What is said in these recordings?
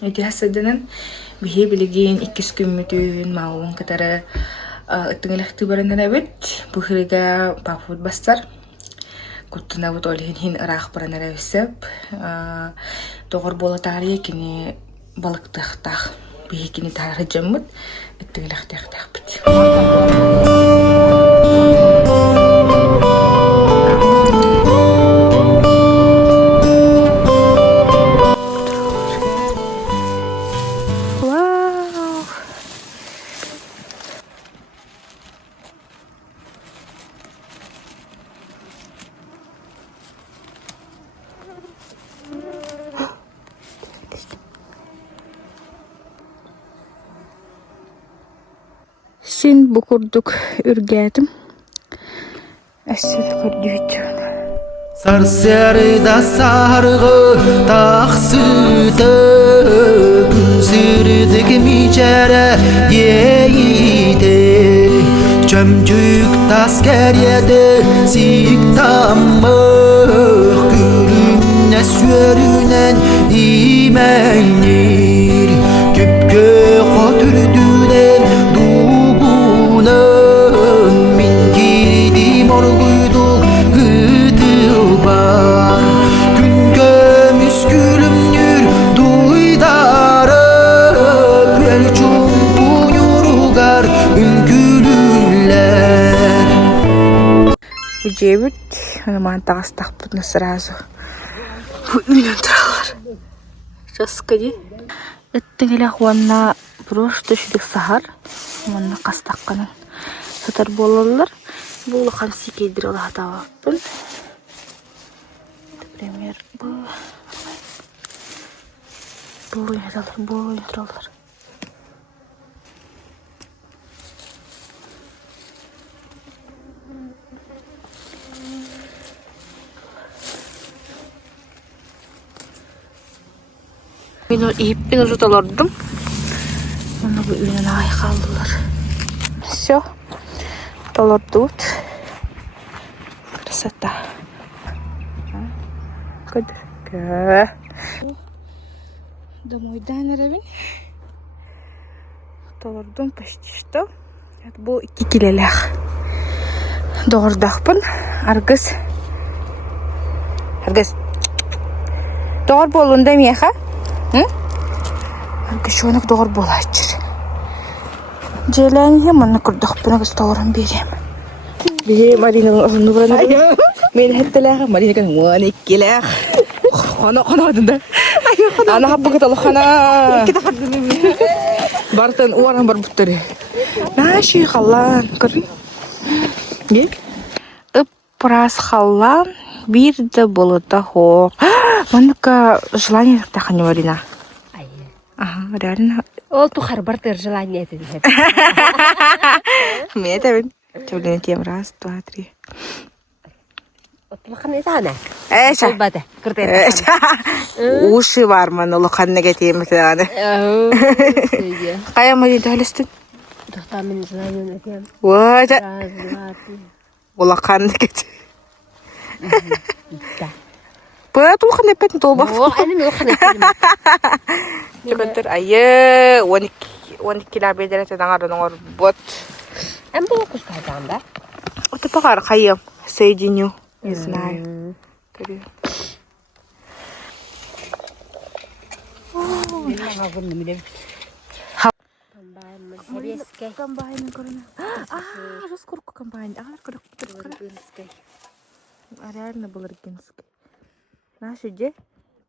Эти хасыдынан бихи билигин 2 күммүтүн маалын катары ыттыңылахты барандан эбит бухирига папут бастар. Куттuna вот олихин хин ырах баранар эбисеп. Тогор бола тария кини балыктахтах бихи кини тарихы жаммыт ыттыңылахтахтах бит. Син букурдук үргәтим. Әсел көрдүйтүн. Сарсерда саргы тахсыты Күнсірдік мичәрі ейді Чөмчүк таскер еді сиктамық Күрінне сөрінен имәйнер Көпке қотүрдүден дуғунын Мен кердім орғыдық бар Күнге мүскүлімнүр дуйдарып Ел чумпу юругар үнгүлүллер Уджебит, анаман тағастақ бұтны сразу. Үйнен тұралар. Жасқыди. Үттігілі қуанна просто шүдік сахар. Мұнны қастаққанын сатар болалар. Бұл қамси кейдір олы хатавақпын. Например, бұл тұралар. Мен иппен уже талардым. Оны бұл үйінен ай қалдылар. Все. Талардут. Красота. Көдіргі. Домойдан әрәбін. Талардым почти что. Бұл 2 келеләқ. Доғырдақпын. Аргыз. Доғыр болуында меха? Аргышонық доғыр болайчыр. Желәнге мұны күрдіқпін ағыз тоғырын берем. Бе Маринаның ұғыны бұраны. Мен әттіләғі Маринакан мұны келәғ. Қана адында. Ана қапы кеталы қана. Бартын уаран бар бұттыры. Наши қалан. Көрін? Бек? Ыппырас қалан. Бірді болыда хоқ. Мұныка желание тақтақы не Марина? Ага, реально. Ол тухар бартыр желание еді. Мен әтәбін. Тәулені тем. Раз, два, три. Отмақан еді ана. Әші. Олбады. Күрдеді. Уши бар ман, ұлықанына кетейім аны. Қая Марина әлістің? Тұқтан мен желание еді. Уәді. Раз, два, три. Ұлықанына кетейім. Бұят ұлықанына әпетін толба. Ол әлім ұлықан еді. Жүгінтір айы 12 килобедер әтен аңардың оңыр бұт. Әм бұл құстайдан да? Оты пағар қайым. Соединю. Не знаю. Комбайн көріне. Раскорку комбайн. Реально был регенский. Наши де?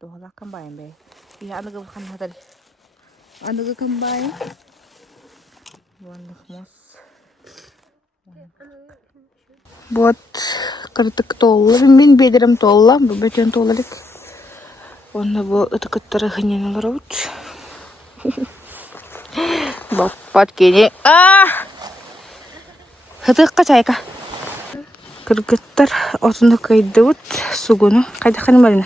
Доғала комбайн бәй. Я анығы бұқан хатар. Анығы комбайн. Вандық мос. Вот кыртык толлар. Мен бедерім толла. Бұл бөтен толларик. Оны бұл ұтықыттары ғынен олар өт. Баппат кені. Хытыққа чайка. Кыргыттар отында кайды өт. Сугуну. Қайда қаны Марина?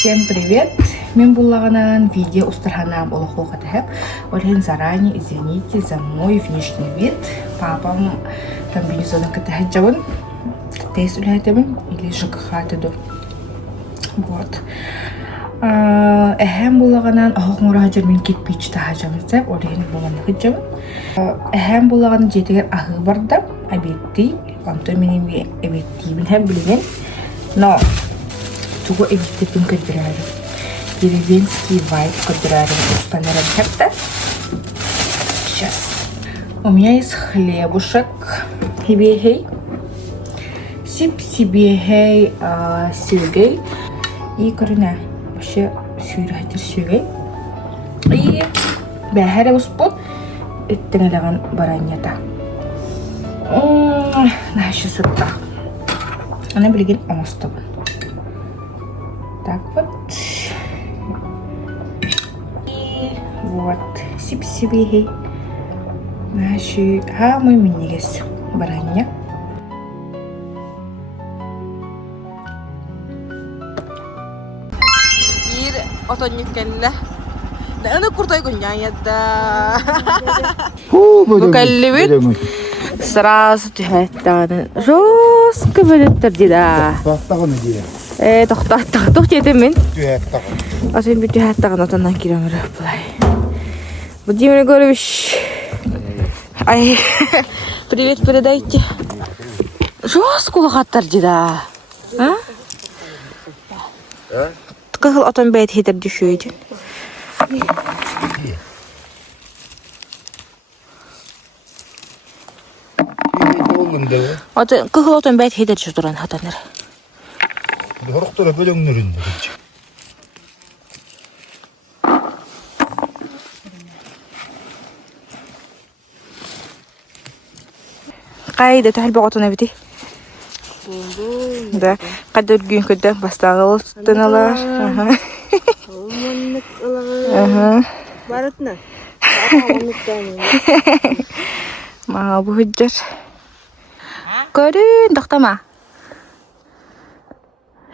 Всем привет! Мен буллаганан видео устарханам олохуга тэхэп. Олхен заранее извините за мой внешний вид. Папам комбинезонын кытахаджабын тез үлэтебин или жакахатыду. Вот. Эхэм булаганан ахоңора хажырмин кирпич тахажамызда олеген болганды кыджабын. Эхэм булаган жетегер ахы барда абетти онто менин эбеттибин хэм билген. Но туго эбеттипин кыдырары. Деревенский вайб кыдырары устанарам хэпта. Сейчас. У меня есть хлебушек. Хибехей. Сибехей силгей. И корына. Вообще сүйрәтер сүйгей. И бәһәре успот. Эттеңелеген бараньята. Наша сытта. Она билген омостабын. Так вот. И вот. Сибехей. Наши хамы минигес баранья. Bir otonik kelle. Da ana kurtay gunya yadda. Bu kellebit. Сразу тихәттән. Жестко белеттер диде. Тақтағаны дейді. Тоқтаттық жетемін. Түйәттағаны. Асен бит тихәттән атаннан киремер булай. Владимир Егорович. Ай. Привет передайте. Жестко лохаттар диде. А? Кыгыл отон бәйт хитер düşüydü. Отон кыгыл отон бәйт хитер düşürən hatanır. Хорықтары бөліңнерінде. Қайда тәхіл бағытына біті? Да, қадыр gün көді бастағы тұтыналар. Олманнык ылығы. Барытна. Маға бұл хүджер. Көрін, тоқтама.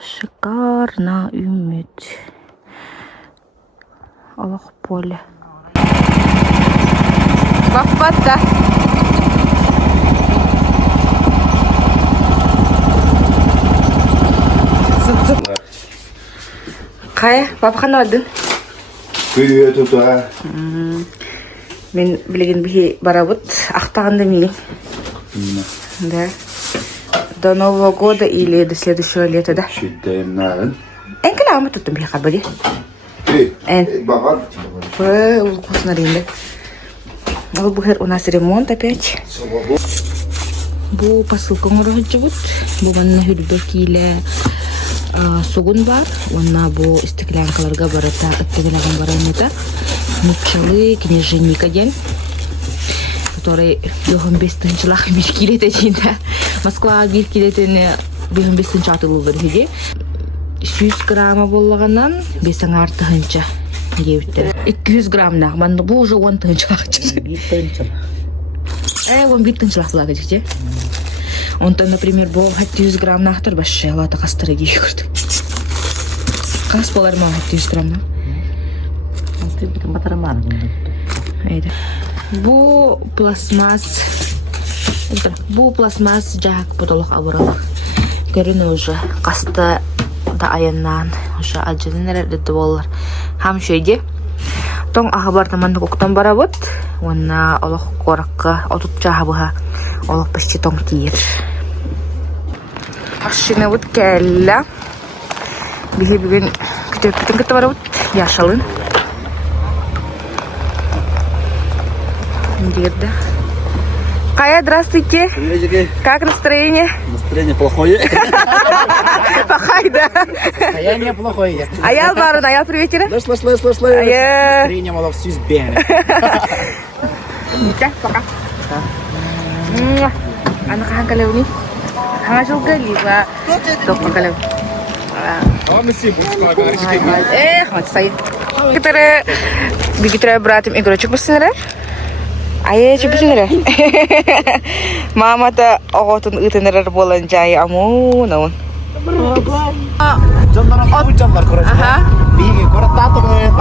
Шикарно үміт. Аллах поле. Бақпатта. Қай, бапқаны алдың? Күйе тұта. Мен білеген бігі барабыт, ақтағанда мейін. Да. До Нового года или до следующего лета, да? Шеттайым нағын. Ән кіламы тұттым бігі қарбаде? Бағар. Ол вкусно рейнді. Ол бұхер у нас ремонт опять. Бұл посылкаң ұрығы жығыт. Бұл манна хүрбі кейлі сугун бар. Онна бұл стеклянкаларға барата, ыттығылаған барайнета. Мучалы книженника ден. Который 15 жылақ бір келеті дейінді. Москва бір келетіні 15 атылы бір хеде. 100 грамма болғанан 5 артығынша деуіттері. 200 граммнақ. Манды бұл уже 10 тығыншылақ жүр. 11 тығыншылақ бұлағы жүр. Онда, например, бұл 100 граммнақ тұр башы алаты қастыры дейі көрді. Қас болар ма 100 граммнақ? Бұл пластмасс. Бұл пластмасс жақ бұдылық абыралық. Көріні уже қасты да аяннан. Уже аджының әрді болар. Хам шөйде. Тоң аға бардаманды көктен бара бұд. Онна олық қораққа отут жаға бұға. Олық пішчі тоң кейір. Машина бұд кәлі. Бігі бүгін күтіп күтіп бара бұд. Яшалын. Дерда. Кая, здравствуйте. Приветики. Как настроение? Настроение плохое. Плохое, да. Состояние плохое. Аял барун, аял приветера. Слышь. Ая. Настроение мало все сбегано. Dah, пока. Anak hang kalau ni, hang juga liba. Dok kalau. Вот стоит. Которые бегитра братом игрочек посмотрели. А я че посмотрели? Мама-то оготун ытынырыр болан жай аму, наун. Canlar kuracak. Aha. Bir kurat tatlı.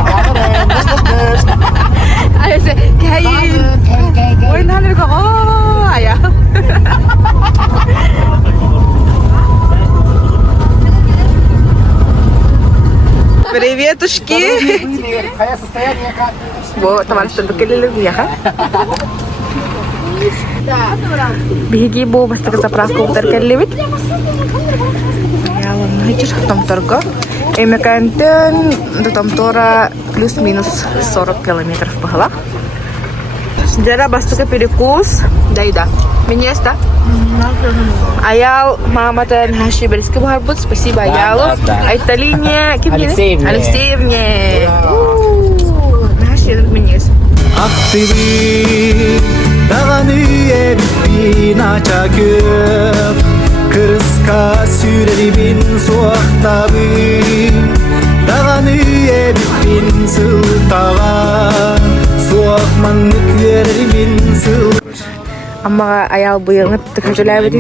Ayse kayin. Oyun halir kok. Ayah. Приветушки! Какое состояние, как? Вот, товарищ, что докелили въеха. Биги бу бастыгы заправка утар келлибит. Ялын хичиш томторго. Эмекантен до томтора плюс-минус 40 километров бахала. Жара бастыгы перекус. Да. Меня да? Аял маматан хаши берески бухарбут. Спасибо Аялу. Айталине. Алексеевне. Алексеевне. Хаши меня. Aktivi dağını evin açakıp Kırıska süreli bin soğuktabi Dağını evin sıltağa Soğuk manlık yerli bin sıltağa Amma аял быйылны төхөжөләбеди.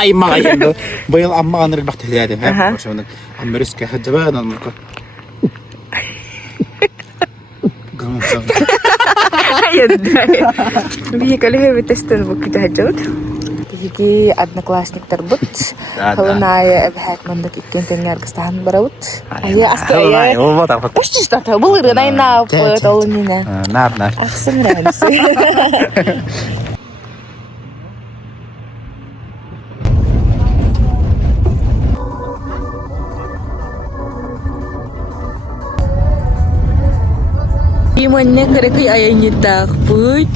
Ай, мага енді. Биыл аммага ныр бак теләде. Ошондон аммериске хаҗабан анмырка. Гамса. Бихикале битестен бу китәҗәүт. Биги одноклассниктар бут. Халыная әбһәт мондак иккен тәңгәр гыстан барабут. Ая астая. Вот так. Почти стата. Булыр найна полонина. Нар. Ахсын рәнсе. Иманне каракай аянне тахпут.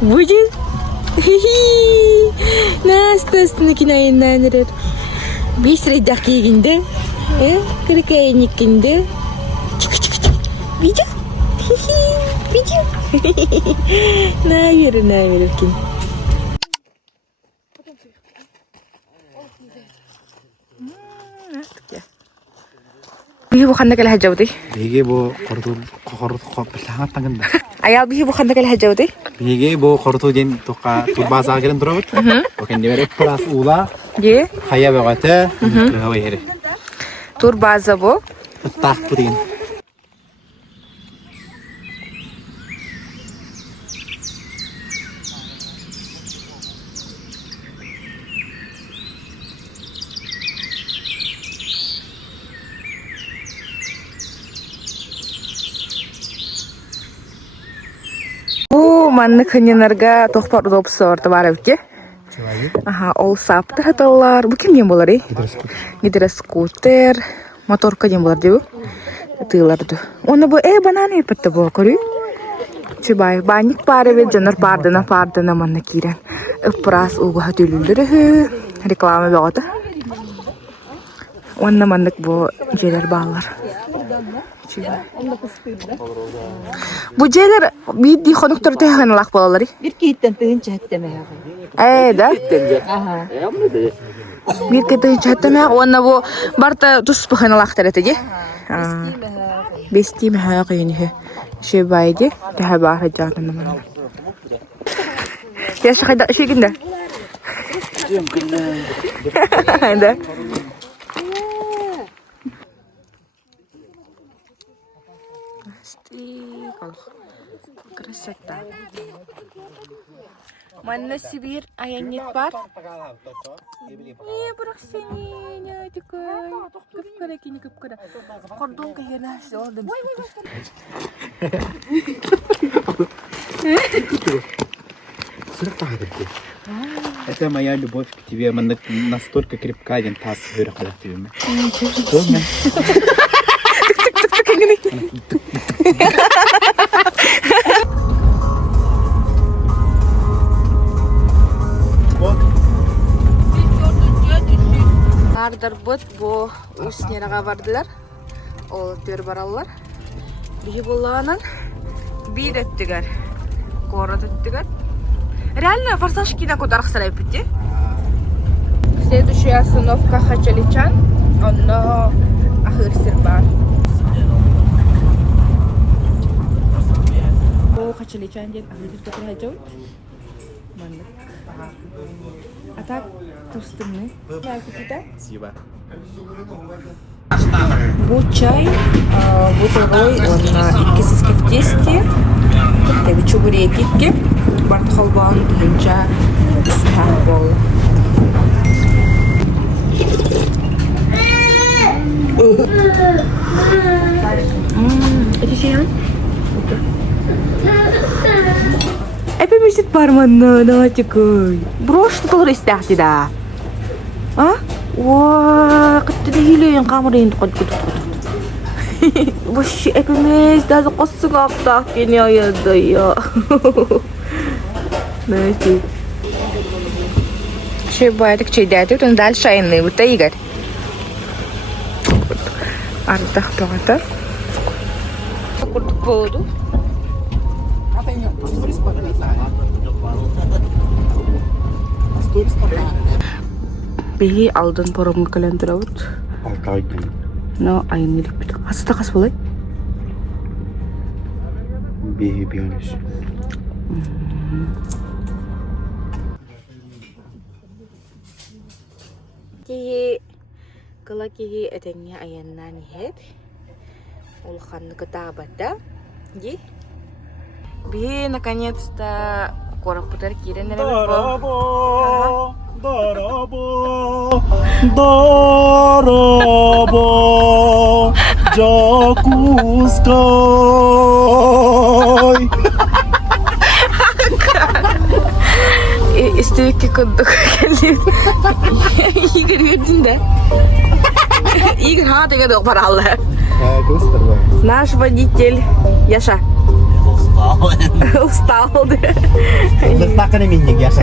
Будет? Хи-хи. Настасны кинайыннан рет. Бисредак кигинде. Каракай аянникинде. Чик-чик-чик. Видишь? Хи-хи. Видишь? Наверное, кин. Bihi bu khanda kala hajawdi. Биге бу кордул кохордулаан тагында. Аял bihi bu khanda kala hajawdi. Биге бу кордул ден тока турбаза келен турабыт. Окенде бере плас ула. Ye. Хая багата. Хавайре. Tur baza bu. Так пудин. Bu manны kınyanarga tohpar udopsu orta var evki. Aha, ol saptı hatalar. Bu kim болар ey? Гидросკутер. Моторка дем болар дебу. Тыйларды. Оны bu бананы епетті bu көрі. Чебай, банник пары бел жанар пардына манна кирен. Ыппырас уға төлілдірі. Реклама бағыты. Онна маннык bu jelер bağlar. Bu jeler bir konuktor tehganlak bolaları. Bir kitten tığın çatteme Da. Bir kitten çatteme ona bu barta tus pıhanalak terete. Besti meha qiynihi. Şebaydi tehba hajatın mana. Ya şahida şey günde. Da. Красота. Манна Сибирь, аяннет бар. Бұрық сені, тікай. Күп-күрі, кені күп-күрі. Қордон кәйгені ордым. Это моя любовь к тебе, она настолько крепкая, я таз вырахала к тебе. Ardır bu üstüne vardılar. O tür barallar. Bir bulanın bir ettiler. Korat ettiler. Реально форсаж кино куда рахсалай пути. Следующая остановка Хачаличан. Оно Ахырсирбан. О Хачаличан ден Ахырсирбан хачал. Маннык. А так тустымны. Спасибо. Bu çay, bu tavayı, он ikisi в тесте. Tabii çubuğu ki bartol bağın duyunca ıslak bol. Это şey Эпемесит парманна, давайте-ка. Брошь что толыр истяхти да. А? Ва, кытты да хилейін қамырын тұқыт. Вообще эпемес, даже қоссың ақтақ кені аяды я. Знаете. Şey bayatı küçüydü, onu dal şayınlığı, bu da Игорь. Ardaq bağıda. Kurduk boğdu. Bihi aldın paramı kalender avut. 6 aydan. No, ayın nelik bitti. Hası da kas bulay? Bir yanlış. Kihi kala kihi edengnya ayanna nihet. Улхан катабата. Ди. Биhi наконец-то короб путар кирен Дарабо, дарабо, Джакускай. İsteyik kunduk geldi. Игорь verdin de. Игорь ha dege de paralı. Göster bak. Наш водитель Яша. Устал. Листакını mindik yaşa.